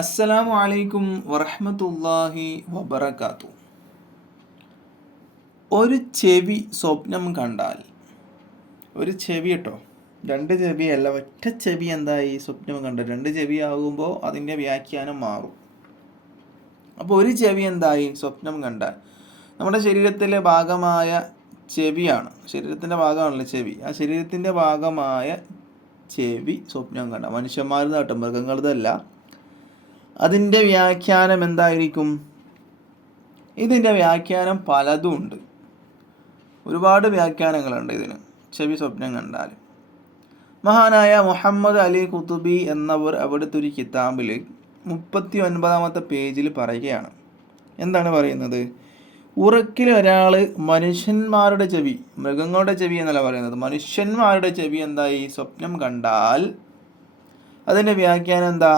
അസ്സലാമു അലൈക്കും വറഹ്മത്തുള്ളാഹി വബറകാതുഹു. ഒരു ചെവി സ്വപ്നം കണ്ടാൽ, ഒരു ചെവി കേട്ടോ, രണ്ട് ചെവിയല്ല, ഒറ്റ ചെവി എന്തായി സ്വപ്നം കണ്ടു. രണ്ട് ചെവി ആകുമ്പോൾ അതിൻ്റെ വ്യാഖ്യാനം മാറും. അപ്പോൾ ഒരു ചെവി എന്തായി സ്വപ്നം കണ്ടാൽ, നമ്മുടെ ശരീരത്തിലെ ഭാഗമായ ചെവിയാണ്, ശരീരത്തിൻ്റെ ഭാഗമാണല്ലോ ചെവി. ആ ശരീരത്തിൻ്റെ ഭാഗമായ ചെവി സ്വപ്നം കണ്ട, മനുഷ്യന്മാരുടെ കേട്ടോ, മൃഗങ്ങളുടേതല്ല. അതിൻ്റെ വ്യാഖ്യാനം എന്തായിരിക്കും? ഇതിൻ്റെ വ്യാഖ്യാനം പലതും ഉണ്ട്, ഒരുപാട് വ്യാഖ്യാനങ്ങളുണ്ട് ഇതിന്. ചെവി സ്വപ്നം കണ്ടാൽ മഹാനായ മുഹമ്മദ് അലി ഖുതുബി എന്നവർ അവിടുത്തെ ഒരു കിതാബിൽ 39-ാമത്തെ പേജിൽ പറയുകയാണ്. എന്താണ് പറയുന്നത്? ഉറക്കിൽ ഒരാൾ മനുഷ്യന്മാരുടെ ചെവി, മൃഗങ്ങളുടെ ചെവി എന്നല്ല പറയുന്നത്, മനുഷ്യന്മാരുടെ ചെവി എന്തായി സ്വപ്നം കണ്ടാൽ അതിൻ്റെ വ്യാഖ്യാനം എന്താ?